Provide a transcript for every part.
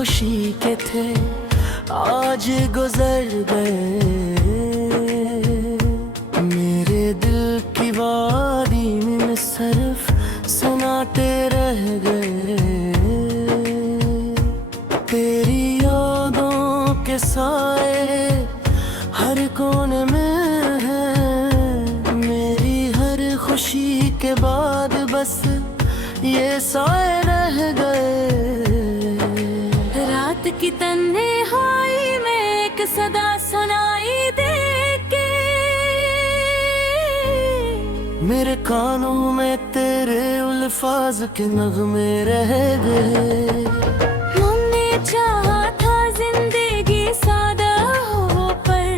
खुशी के थे आज गुजर गए। मेरे दिल की वादी में सिर्फ सन्नाटे रह गए। तेरी यादों के साए हर कोने में है। मेरी हर खुशी के बाद बस ये साए रह गए। रात की तन्हाई में एक सदा सुनाई दे के मेरे कानों में तेरे अल्फाज के नगमे रह गए। हमने चाहा था जिंदगी सादा हो पर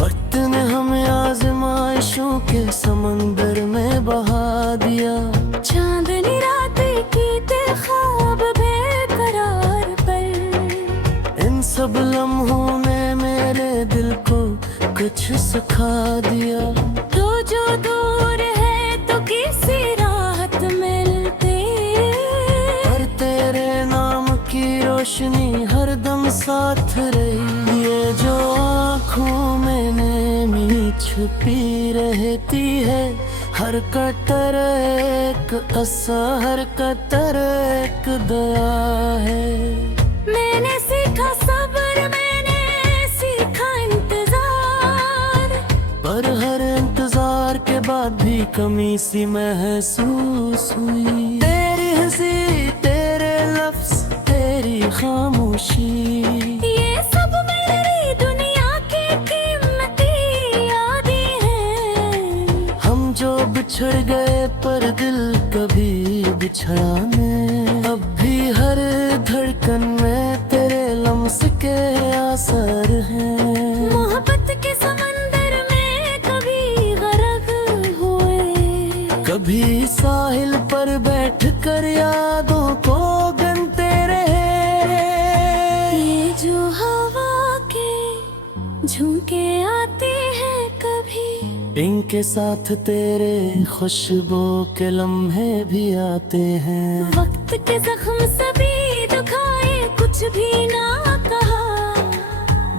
वक्त ने हमें आजमाइशों के समंदर में बहा दिया। चांदनी रात की ते ख्वाब बेकरार पर इन सब लम्हों ने मेरे दिल को कुछ सिखा दिया। तो जो दूर है तो किसी राहत मिलती पर तेरे नाम की रोशनी हर दम साथ रही। ये जो आँखों में नमी छुपी रहती है हर कतर एक असा हर कतर एक दया है। मैंने सीखा सब्र, मैंने सीखा इंतजार, पर हर इंतजार के बाद भी कमी सी महसूस हुई। तेरी हंसी तेरे लफ्ज तेरी खामोशी ये सब मेरी दुनिया की कीमती यादें हैं। हम जो बिछड़ गए पर दिल कभी बिछड़ा नहीं। अब भी हर धड़कन में तेरे लम्स के असर हैं। मोहब्बत के समंदर में कभी गर्क हुए, कभी साहिल पर बैठ कर यादों को गनते रहे। ये जो हवा के झोंके आते हैं कभी, इनके साथ तेरे खुशबू के लम्हे भी आते हैं। वक्त के जख्म सभी दुखाए कुछ भी ना कहा।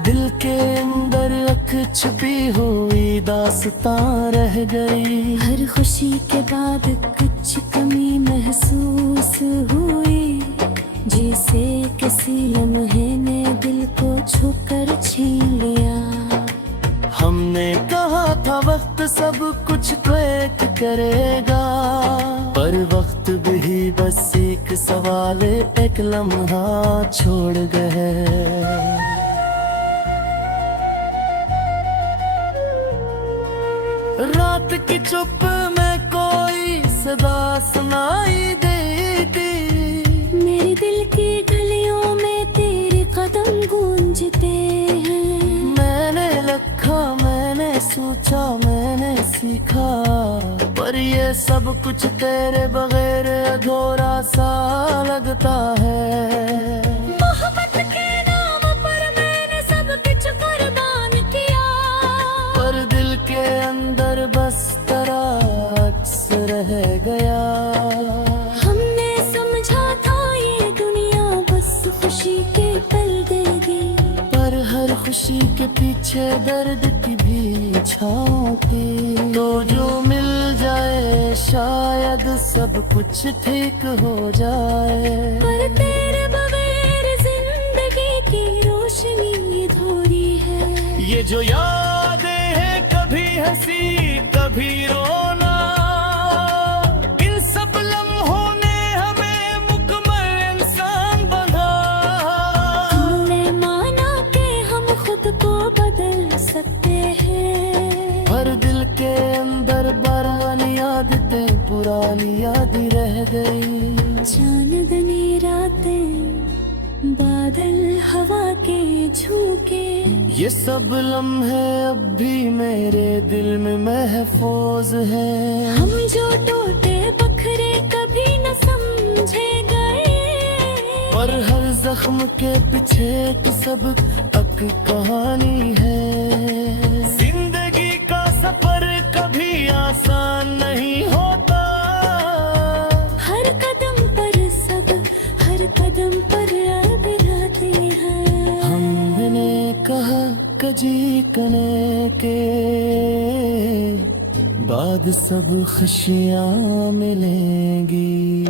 दिल के अंदर अख छुपी हुई दास्तां रह गई। हर खुशी के बाद कुछ कमी महसूस हुई, जैसे किसी लम्हे ने दिल को छूकर छीन लिया। हमने कहा था वक्त सब कुछ तो एक करेगा, पर वक्त भी बस एक सवाल एक लम्हा छोड़ गए। रात की चुप में कोई सदा सुनाई देती। मेरे दिल की गलियों में तेरे कदम गूंजते हैं। मैंने रखा मैंने सोचा मैंने सीखा, पर ये सब कुछ तेरे बगैर अधूरा सा लगता है। मोहब्बत के नाम पर मैंने सब कुछ कुर्बान किया, पर दिल के अंदर बस तेरा अक्स रह गया। हमने समझा था ये दुनिया बस खुशी के पल देगी, पर हर खुशी के पीछे दर्द की भी छाँव थी। तो जो मिल जाए शायद सब कुछ ठीक हो जाए। पर तेरे बगैर जिंदगी की रोशनी अधूरी है। ये जो यादें हैं कभी हंसी कभी रोना, इन सब लम्हों ने हमें मुकम्मल इंसान बना। हमने माना कि हम खुद को बदल सकते हैं, पर दिल के अंदर पुरानी यादें पुरानी याद रह गई। चांदनी रातें बादल हवा के झोंके, ये सब लम्हे अब भी मेरे दिल में महफूज हैं। हम जो टूटे बखरे कभी न समझे गए, पर हर जख्म के पीछे एक सब तक कहानी है। जिंदगी का सफर कभी आसान नहीं होता, हर कदम पर सब हर कदम पर अब कजी कने के बाद सब खुशियाँ मिलेंगी।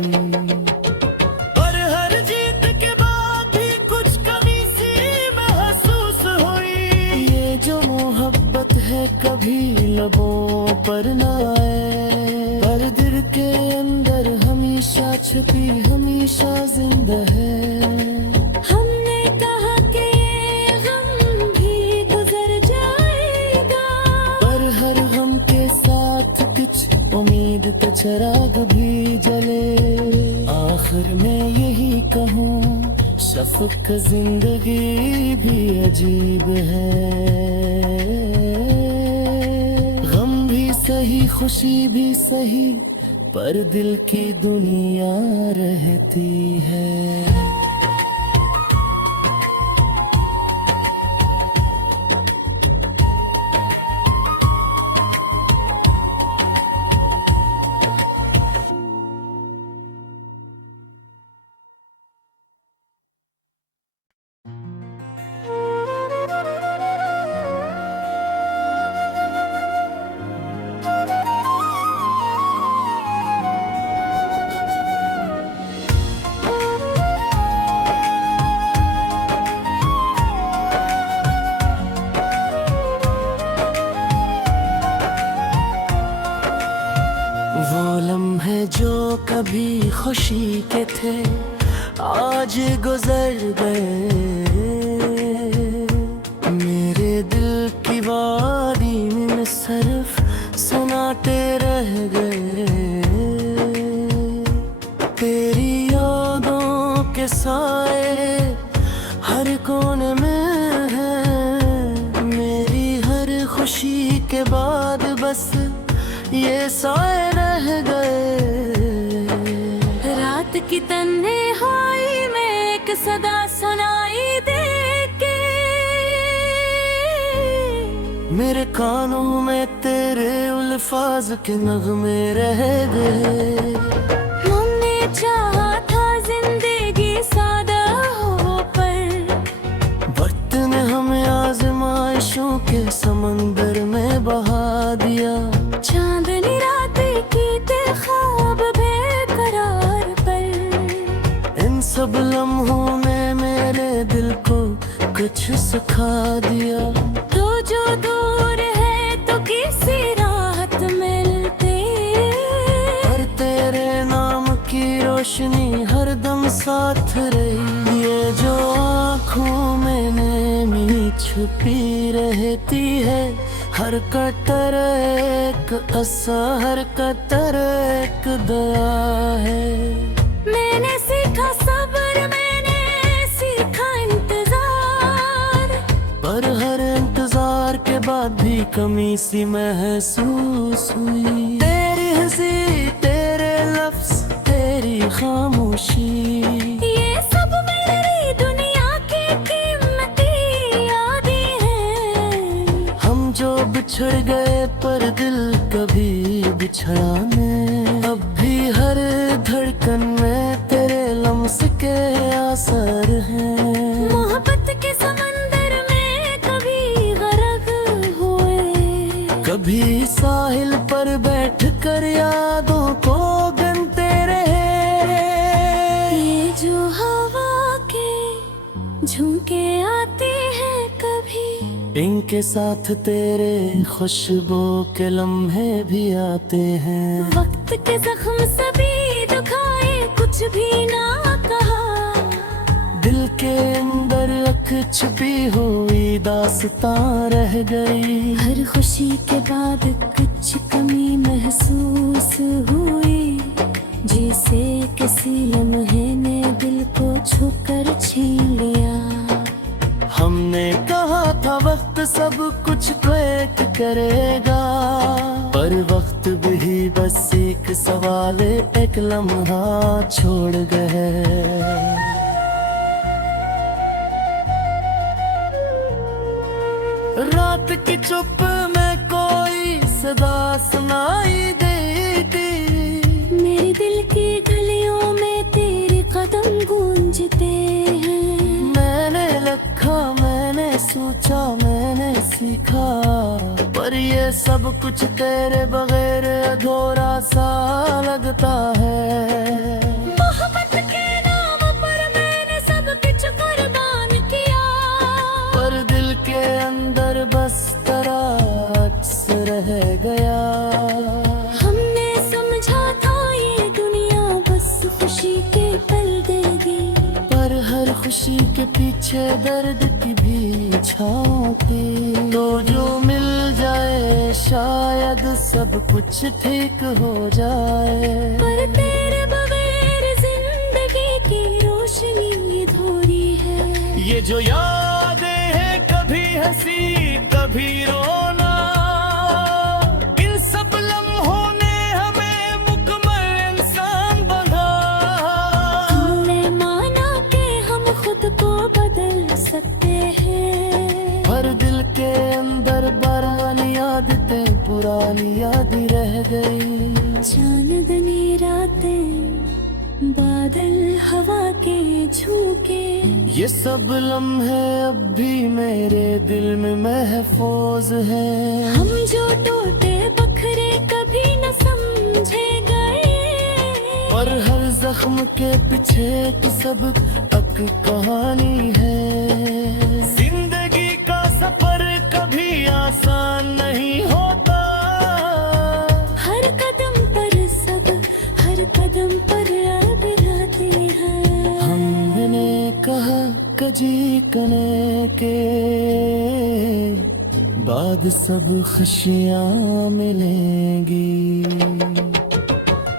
पर हर जीत के बाद भी कुछ कमी सी महसूस हुई। ये जो मोहब्बत है कभी लबों पर न आए, पर दिल के अंदर हमेशा छुपी हमेशा जिंदा है। हमने कहा कि ये गम भी गुजर जाएगा, पर हर गम के साथ कुछ उम्मीद का चिराग भी जले। आखिर में यही कहूँ, शफ़क़ जिंदगी भी अजीब है। गम भी सही खुशी भी सही, पर दिल की दुनिया रहती है। वो लम्हे जो कभी खुशी के थे आज गुजर गए। मेरे दिल की वादी में सिर्फ सन्नाटे रह गए। तेरी यादों के साए हर कोने में है। मेरी हर खुशी के बाद बस ये साए रह गए। रात की तन्हाई में एक सदा सुनाई दे के मेरे कानों में तेरे अल्फाज के नगमे रह गए। हमने चाहा था जिंदगी सादा हो, पर वक्त ने हमें आजमाइशों के समंदर में बहा दिया। चांदनी रात की ते ख्वाब बेकरार पर, इन सब लम्हों ने मेरे दिल को कुछ सिखा दिया। तो जो दूर है तो किसी राहत मिलते, पर तेरे नाम की रोशनी हर दम साथ रही। ये जो आँखों में नमी छुपी रहती है, हर कतर एक असर, हर कतर एक दया है। मैंने सीखा सब्र, मैंने सीखा इंतजार, पर हर इंतजार के बाद भी कमी सी महसूस हुई। तेरी हंसी, तेरे लफ्ज, तेरी खामोशी, ये सब मेरी दुनिया की कीमती यादें हैं। हम जो बिछड़ गए पर दिल कभी बिछड़ा नहीं। अब भी हर धड़कन में तेरे लम्स के असर हैं। मोहब्बत के समंदर में कभी गरक हुए, कभी साहिल पर बैठ कर यादों को गिनते रहे। ये जो हवा के झोंके आते हैं कभी, इनके साथ तेरे खुशबू के लम्हे भी आते हैं। वक्त के जख्म सभी दुखाए कुछ भी ना कहा, दिल के अंदर अख छुपी हुई दास्तां रह गई। हर खुशी के बाद कुछ कमी महसूस हुई, जैसे किसी लम्हे ने दिल को छूकर छीन लिया। हमने कहा था वक्त सब कुछ तो एक करेगा, पर वक्त भी बस एक सवाल एक लम्हा छोड़ गए। रात की चुप में कोई सदा सुनाई देती, मेरे दिल की गलियों में तेरे कदम गूंजते हैं। मैंने सोचा मैंने सीखा, पर ये सब कुछ तेरे बगैर अधूरा सा लगता है। मोहब्बत के नाम पर मैंने सब कुछ कुर्बान किया, पर दिल के अंदर बस तेरा अक्स रह गया। हमने समझा था ये दुनिया बस खुशी के पल देगी, पर हर खुशी के पीछे दर्द की भी छाँव थी। तो जो मिल जाए शायद सब कुछ ठीक हो जाए, पर तेरे बगैर जिंदगी की रोशनी अधूरी है। ये जो यादें हैं कभी हंसी कभी रोना, इन सब लम्हों ने हमें मुकम्मल इंसान बना। हमने माना कि हम खुद को बदल सकते हैं, हर दिल के अंदर पुरानी आदतें पुरानी यादें रह गई। चांदनी रातें बादल हवा के झोंके, ये सब लम्हे अब भी मेरे दिल में महफूज हैं। हम जो टूटे बखरे कभी न समझे गए, पर हर जख्म के पीछे की सब एक कहानी है। जिंदगी का सफर कभी आसान नहीं होता, हर कदम पर सब हर कदम पर अब रातें हैं। हमने कहा कजी कने के बाद सब खुशियाँ मिलेंगी,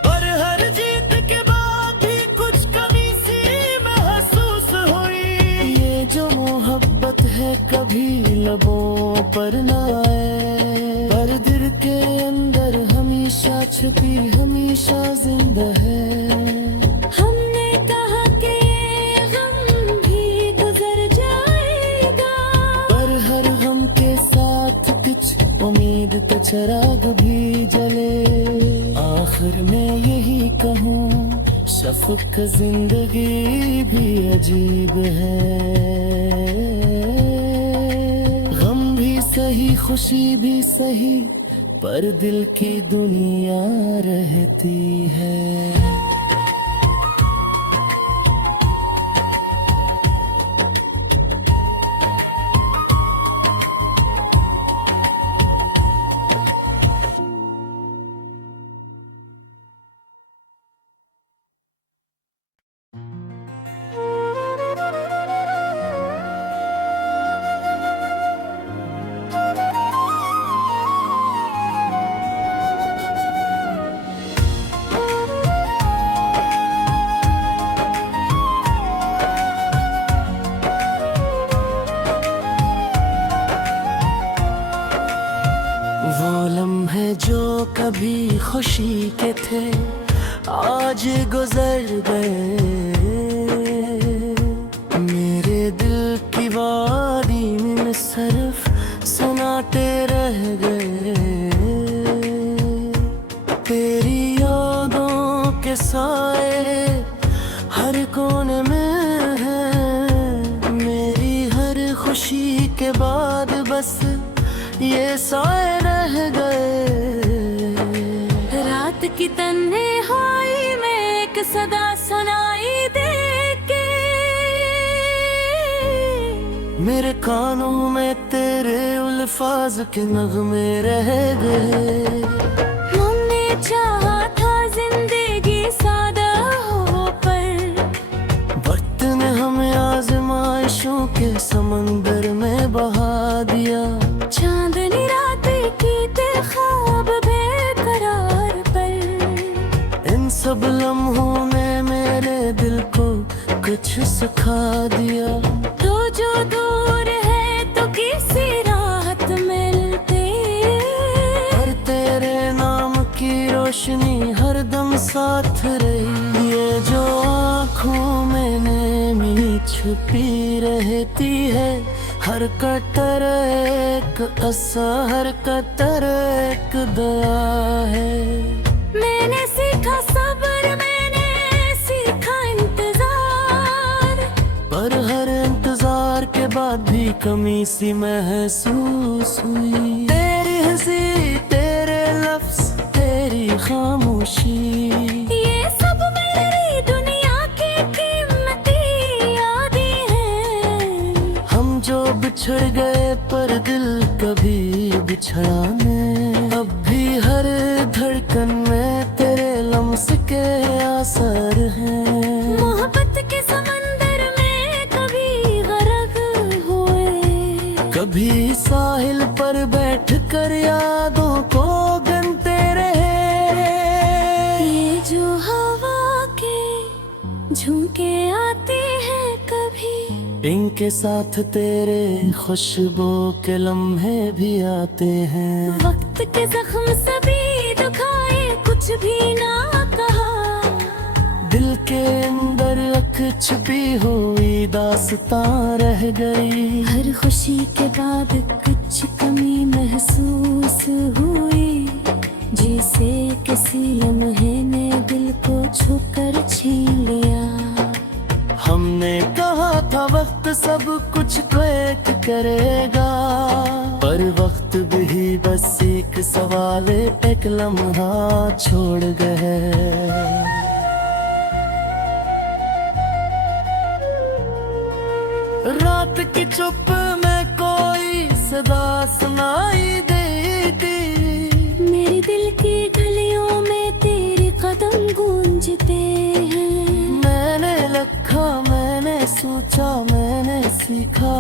पर हर जीत के बाद भी कुछ कमी सी महसूस हुई। ये जो मोहब्बत है कभी लबों पर न आए, पर दिल के अंदर हमेशा छुपी हमेशा जिंदा है। हमने कहा कि गम भी गुजर जाएगा, पर हर गम के साथ कुछ उम्मीद का चिराग भी जले। आखिर में यही कहूँ शफ़क़ जिंदगी भी अजीब है। गम भी सही खुशी भी सही, पर दिल की दुनिया रहती है। वो लम्हे जो कभी खुशी के थे आज गुजर गए। मेरे दिल की वादी में सिर्फ सन्नाटे रह गए। तेरी यादों के साए हर कोने में है। मेरी हर खुशी के बाद बस ये साए रह गए। रात की तन्हाई में एक सदा सुनाई दे के, मेरे कानों में तेरे अल्फाज के नगमे रह गए। हमने चाहा था जिंदगी सादा हो, पर वक्त ने हमें आजमाइशों के समंदर में बहा दिया। चांदनी रातें की ते ख्वाब बेकरार पर, इन सब लम्हों ने मेरे दिल को कुछ सिखा दिया। तो जो दूर है तो किसी राहत मिलते, पर तेरे नाम की रोशनी हरदम साथ रही। ये जो आँखों में नमी छुपी रहती है, हर कतर एक असर, हर कतर एक दया है। मैंने सीखा सब्र, मैंने सीखा इंतजार, पर हर इंतजार के बाद भी कमी सी महसूस हुई। तेरी हंसी, तेरे लफ्ज, तेरी खामोशी, ये सब मेरी दुनिया की कीमती यादें हैं। हम जो बिछड़ गए पर दिल कभी बिछड़ा नहीं। अब भी हर धड़कन में तेरे लम्स के असर हैं। मोहब्बत के समंदर में कभी गरक हुए, कभी साहिल पर बैठ कर यादों को गिनते रहे। ये जो हवा के झोंके आते हैं कभी, इनके साथ तेरे खुशबू के लम्हे भी आते हैं। वक्त के जख्म सभी दुखाए, कुछ भी ना कहा। दिल के अंदर अक छुपी हुई दास्तां रह गई। हर खुशी के बाद कुछ कमी महसूस हुई, जिसे किसी लम्हे ने दिल को छूकर छीन लिया। हमने कहा था वक्त सब कुछ ट्रैक करेगा, पर वक्त भी बस एक सवाल, एक लम्हा छोड़ गए। रात की चुप में कोई सदा सुनाई देती। मेरे दिल की गलियों में तेरे कदम गूंजते हैं। मैंने लखा, मैंने सोचा, मैंने सीखा,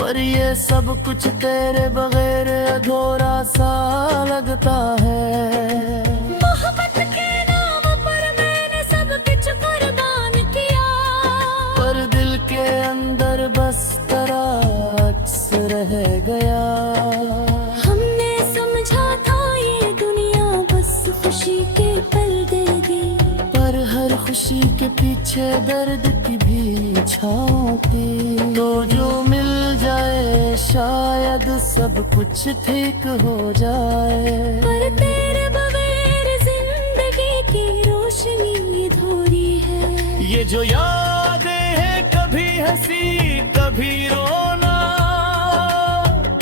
पर ये सब कुछ तेरे बगैर अधूरा सा लगता है। मोहब्बत के नाम पर मैंने सब कुछ कुर्बान किया, पर दिल के अंदर बस तेरा अक्स रह गया। हमने समझा था ये दुनिया बस खुशी के पल देगी, पर हर खुशी के पीछे दर्द की भी छाँव थी। तो जो मिल जाए शायद सब कुछ ठीक हो जाए, पर तेरे बगैर जिंदगी की रोशनी अधूरी है। ये जो यादें हैं कभी हंसी कभी रोना,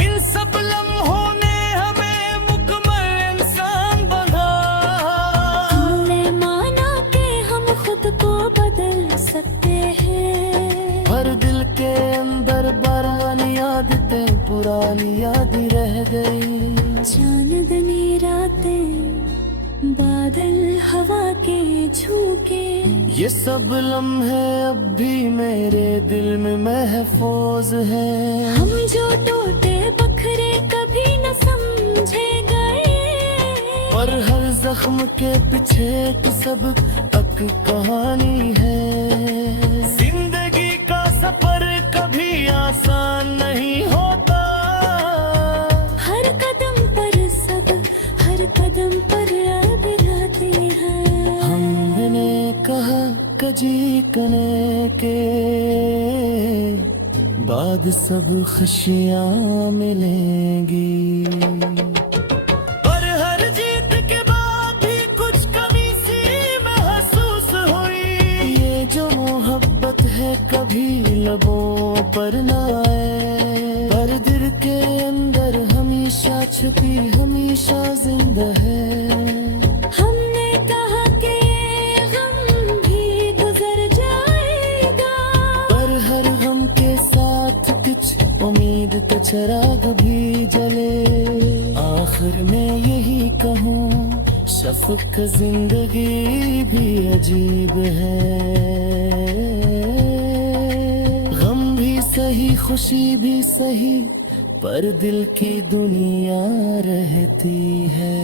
इन सब लम्हों ने हमें मुकम्मल इंसान बना। हमने माना कि हम खुद को बदल सकते हैं, पर दिल के अंदर पुरानी आदतें, पुरानी यादें रह गई। चांदनी रातें, बादल हवा के झोंके, ये सब लम्हे अब भी मेरे दिल में महफूज हैं। हम जो टूटे बखरे कभी न समझे गए, पर हर जख्म के पीछे तो सब तक कहानी है। जिंदगी का सफर कभी आसान नहीं होता, हर कदम पर सब, हर कदम पर अब राते हैं। हमने कहा कजी कने के बाद सब खुशियाँ मिलेंगी, पर हर जीत के बाद भी कुछ कमी सी महसूस हुई। ये जो मोहब्बत है कभी लबों पर न आए, पर दिल के अंदर हमेशा छुपी, हमेशा जिंदा है। हमने कहा कि ये गम भी गुजर जाएगा, पर हर गम के साथ कुछ उम्मीद का चिराग भी जले। आखिर में यही कहूँ, शफ़क़ जिंदगी भी अजीब है। गम भी सही, खुशी भी सही, पर दिल की दुनिया रहती है।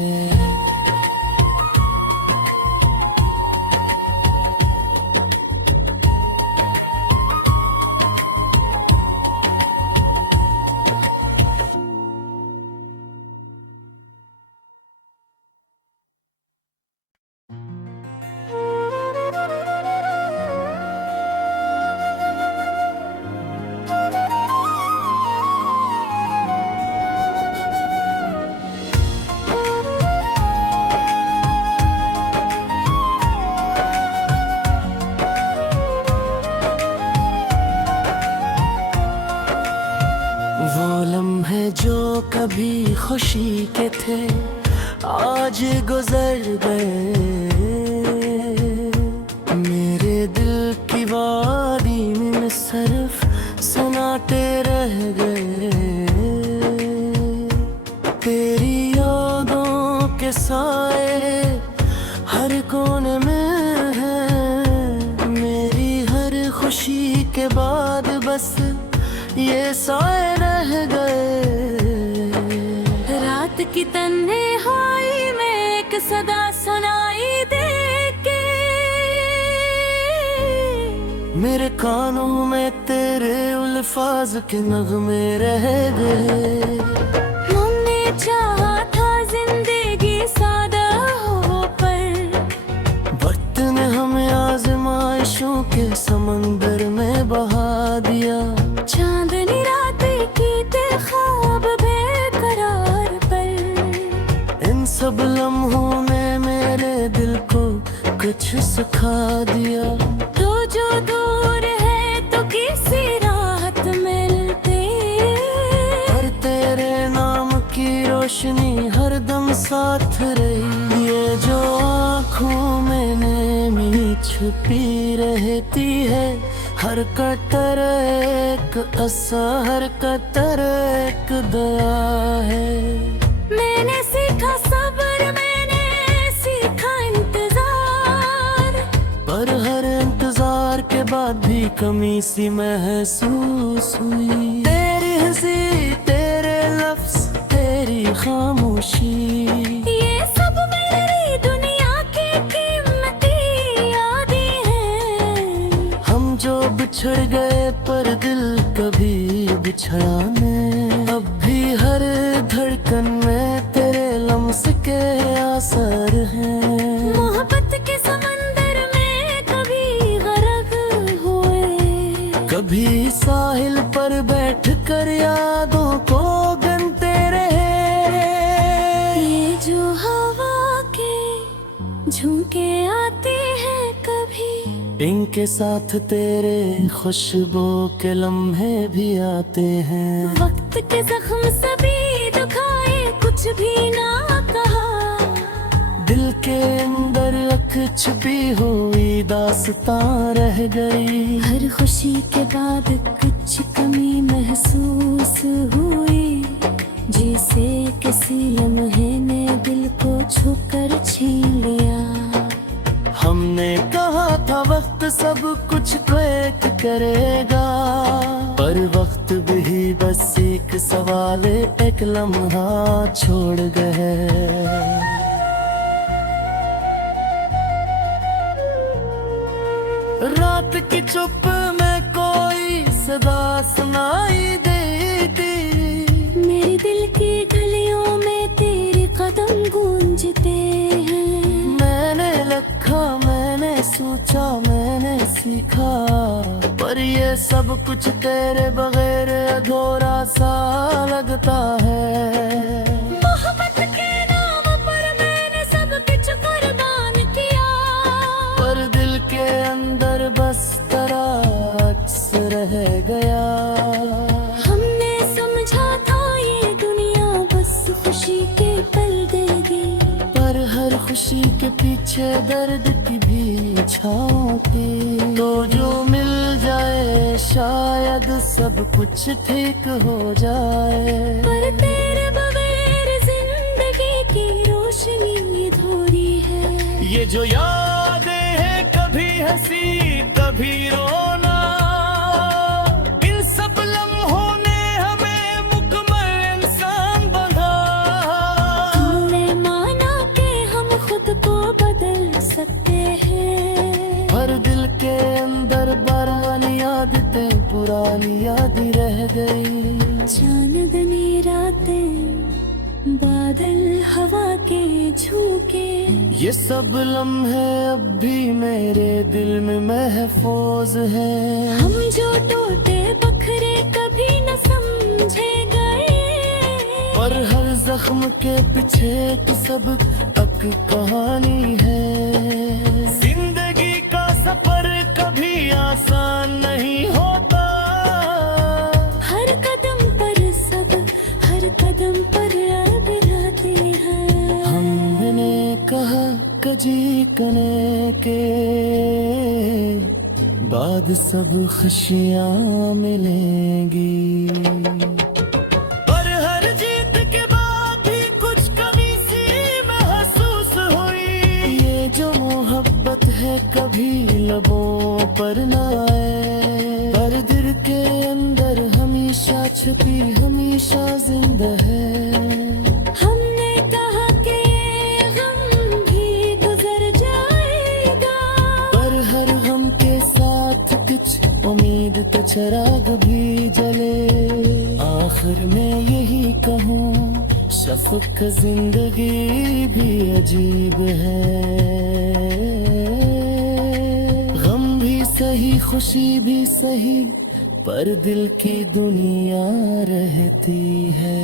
कभी खुशी के थे आज गुजर गए। मेरे दिल की वादी में सिर्फ सन्नाटे रह गए। तेरी यादों के साए हर कोने में हैं। मेरी हर खुशी के बाद बस ये साए रह गए। रात की तन्हाई में एक सदा सुनाई दे के मेरे कानों में तेरे अल्फाज के नगमे रह गए। हमने चाहा था जिंदगी सादा हो पर वक्त ने हमें आजमाइशों के समंदर में बहा दिया। चांदनी रात की ते ख्वाब बेकरार पर इन सब लम्हों ने मेरे दिल को कुछ सिखा दिया। तो जो दूर है तो किसी राहत मिलते पर तेरे नाम की रोशनी हर दम साथ रही। ये जो आँखों में नमी छुपी रहती है हर कतर एक असर, हर कतर एक दया है। मैंने सीखा सब्र, मैंने सीखा इंतजार, पर हर इंतजार के बाद भी कमी सी महसूस हुई। तेरी हंसी, तेरे लफ्ज, तेरी खामोशी, ये सब मेरी दुनिया की कीमती यादें हैं। हम जो बिछड़ गए पर दिल कभी बिछड़ा नहीं। अब भी हर धड़कन में तेरे लम्स के असर हैं। मोहब्बत के समंदर में कभी गरक हुए, कभी साहिल पर बैठ कर यादों को गनते रहे। ये जो हवा के झोंके आते हैं कभी, इनके साथ तेरे खुशबू के लम्हे भी आते हैं। वक्त के जख्म सभी दुखाए कुछ भी ना कहा। दिल के अंदर अख छुपी हुई दास्तां रह गई। हर खुशी के बाद कुछ कमी महसूस हुई, जिसे किसी लम्हे ने दिल को छूकर छीन लिया। हमने कहा था वक्त सब कुछ ट्रैक करेगा, पर वक्त भी बस एक सवाल एक लम्हा छोड़ गए। रात की चुप में कोई सदा सुनाई देती। मेरे दिल की गलियों में तेरे कदम गूंजते हैं। मैंने लिखा, मैंने सोचा, मैंने सीखा, पर ये सब कुछ तेरे बगैर अधूरा सा लगता है। मोहब्बत के नाम पर मैंने सब कुछ कुर्बान किया, पर दिल के अंदर बस तेरा अक्स रह गया। हमने समझा था ये दुनिया बस खुशी के पल देगी, पर हर खुशी के पीछे दर्द की भी छाँव थी। तो जो मिल जाए शायद सब कुछ ठीक हो जाए। पर तेरे बगैर जिंदगी की रोशनी अधूरी है। ये जो यादें हैं कभी हंसी कभी रोना, इन सब लम्हों ने हमें मुकम्मल इंसान बना। हमने माना कि हम खुद को बदल सकते हैं, पर दिल के अंदर पुरानी यादें, पुरानी यादें रह गई। चांदनी रातें, बादल हवा के झोंके, ये सब लम्हे अब भी मेरे दिल में महफूज हैं। हम जो टूटे बखरे कभी न समझे गए, पर हर जख्म के पीछे एक सब तक कहानी है। जिंदगी का सफर कभी आसान नहीं होता। हर कदम पर सब, हर कदम पर अब राती है। हमने कहा कजी कने के बाद सब खुशियाँ मिलेंगी, पर हर जीत के बाद भी कुछ कमी सी महसूस हुई। ये जो मोहब्बत है कभी लबों पर न आए, पर दिल के अंदर हमेशा छुपी हमेशा जिंदा है। हमने कहा कि ये गम भी गुजर जाएगा, पर हर गम के साथ कुछ उम्मीद का चिराग भी जले। आखिर में यही कहूँ, शफ़क़ जिंदगी भी अजीब है। गम भी सही खुशी भी सही, पर दिल की दुनिया रहती है।